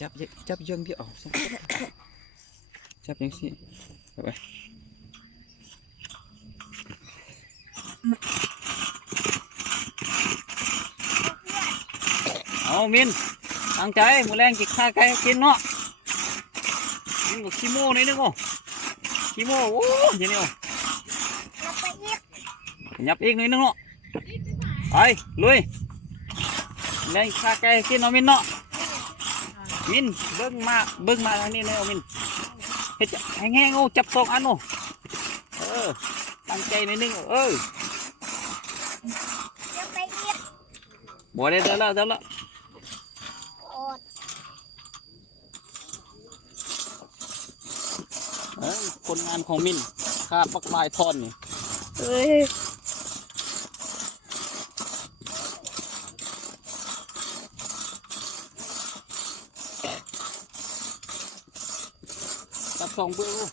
จับยังที่ออกจับยังสิไปเอามินตั้งใจมือแรงกินข้าไก่กินเนาะกินกับขี้โม่นี่นึกว่าขี้โม่โอ้ยยังนี่ยับอีกนิดนึงเนาะไปลุยแรงข้าไก่กินเอามินเนาะมินเบิ้งมาทางนี้เลยเอามินเฮ็ดแห้งๆโอ้จับสองอันโอ้ตั้งใจนิดนึงบ่ได้เดี๋ยวละคนงานของมินขาดปักลายทอนนี่จับสองเบื้อง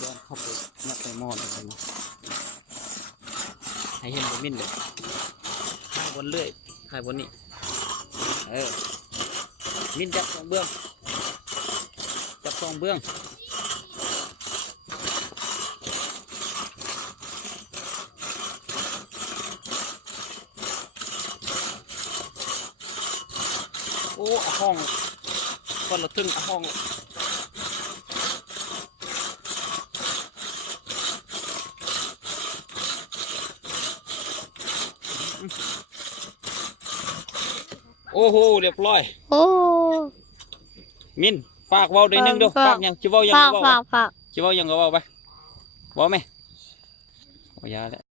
เดินเข้าไปนับไปมอดเลยนะให้เห็นบนมินเลยข้างบนเลื่อยข้างบนนี้มินจับสองเบื้องโอ้ห้องคนละทึ่งห้องโอ้โหเรียบร้อยโอ้มินฝากเว้าได้นึงดูฝากยังจิเว้ายังก็เว้าฝากจิเว้ายังก็เว้าไปเว้าไหมโอ้ยาแล้ว